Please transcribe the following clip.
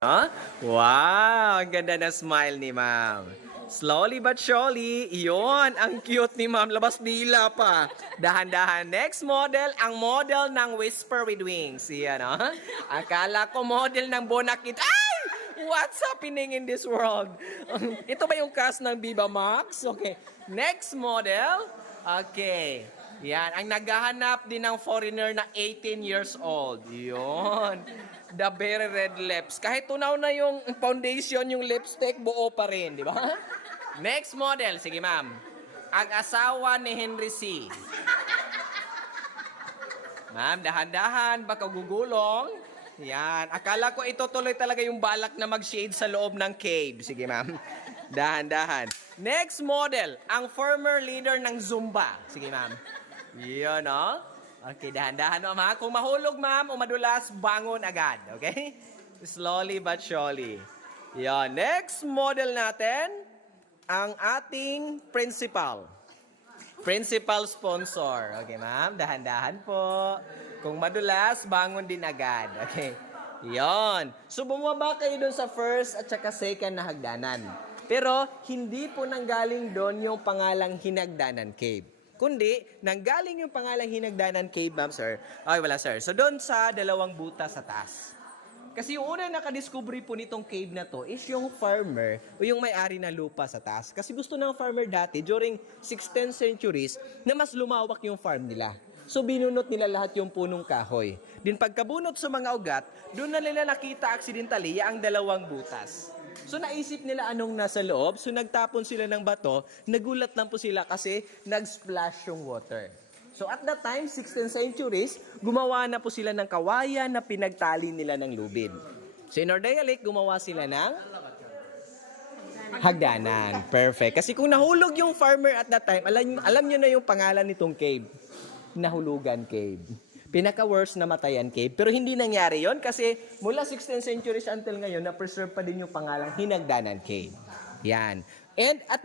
Huh? Wow, ang ganda na smile ni ma'am. Slowly but surely, iyon, ang cute ni ma'am. Labas dila pa. Dahan-dahan. Next model, ang model ng Whisper with Wings. Yan, no? Akala ko model ng Bonakit. Ay! What's happening in this world? Ito ba yung cast ng Viva Max? Okay. Next model. Okay. Yan, ang naghahanap din ng foreigner na 18 years old. Yun. The very red lips. Kahit tunaw na yung foundation, yung lipstick, buo pa rin, di ba? Next model. Sige, ma'am. Ang asawa ni Henry C. Ma'am, dahan-dahan, baka gugulong. Yan. Akala ko ito tuloy talaga yung balak na mag-shade sa loob ng cave. Sige, ma'am. Dahan-dahan. Next model, ang former leader ng Zumba. Sige, ma'am. Yun, no? Okay, dahan-dahan, ma'am, ha? Kung mahulog, ma'am, o madulas, bangon agad. Okay? Slowly but surely. Yan. Next model natin, ang ating principal. Principal sponsor. Okay, ma'am. Dahan-dahan po. Kung madulas, bangon din agad. Okay. Yon. So, bumaba kayo dun sa first at saka second na hagdanan. Pero, hindi po nanggaling doon yung pangalang Hinagdanan Cave. Kundi, nanggaling yung pangalang Hinagdanan Cave, ma'am, sir. Ay, wala, sir. So, doon sa dalawang butas sa taas. Kasi yung una nakadiscovery po nitong cave na to is yung farmer o yung may-ari na lupa sa taas. Kasi gusto ng farmer dati during 16th centuries na mas lumawak yung farm nila. So binunot nila lahat yung punong kahoy. Din pagkabunot sa mga ugat, doon na nila nakita accidentally ang dalawang butas. So naisip nila anong nasa loob, so nagtapon sila ng bato, nagulat lang po sila kasi nag-splash yung water. So at that time, 16th centuries, gumawa na po sila ng kawayan na pinagtali nila ng lubid. So in Ordea Lake, gumawa sila ng hagdanan. Perfect. Kasi kung nahulog yung farmer at that time, alam nyo na yung pangalan nitong cave. Nahulugan Cave. Pinaka-worst na matayan cave. Pero hindi nangyari yon kasi mula 16th centuries until ngayon, na-preserve pa din yung pangalang Hinagdanan Cave. Yan. And at